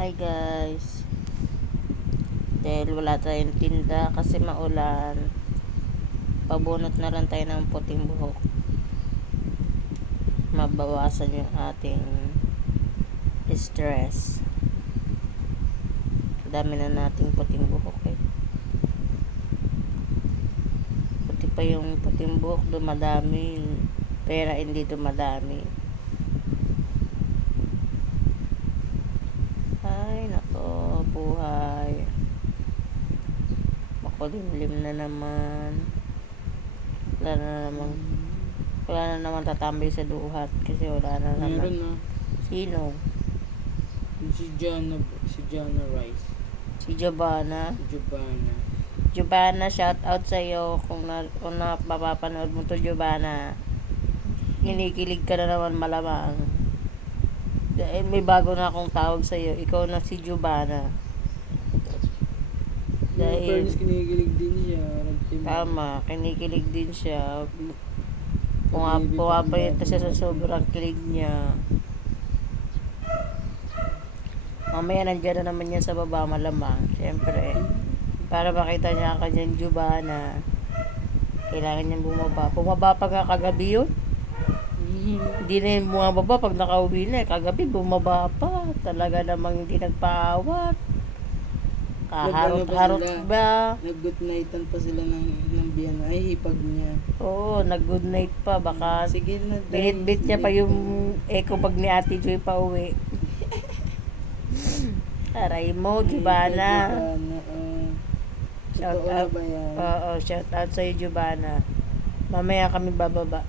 Hi guys. Dahil wala tayong tinda kasi maulan, pabunot na lang tayo ng puting buhok. Mabawasan yung ating stress. Dami na nating puting buhok eh. Puti pa yung puting buhok, dumadami. Pera hindi dumadami. Ay nako, buhay. Makulimlim na naman. Wala na naman tatambay sa duhat kasi wala na naman. Meron na. Sino? Si Jana Rice. Si Giovanna. Giovanna, shout out sa iyo kung mapapanood mo to, Giovanna. Kinikilig ka na naman malamang. Dahil may bago na akong tawag sa iyo. Ikaw na si Giovanna. Dahil kinikilig din siya. Tama, kinikilig din siya. Pumapayat na siya sa sobrang kilig niya. Mamaya nandiyan na naman yan sa baba malamang. Siyempre, para makita niya ka dyan, Giovanna. Kailangan niyang bumaba. Bumaba pa nga kagabi yun. Hindi na yung bumaba pag nakauwi na. Kagabi bumaba pa. Talaga namang hindi nagpaawat. Kaharot-harot ba? Nag-good nightan pa sila ng biyan. Ay, hipag niya. Oo, nag-good night pa. Baka sige na. binit-bit niya pa yung echo bag ni Ate Joy pa uwi. Aray mo, Giovanna. Shout out. Oo, shout out sa'yo, Giovanna. Mamaya kami bababa.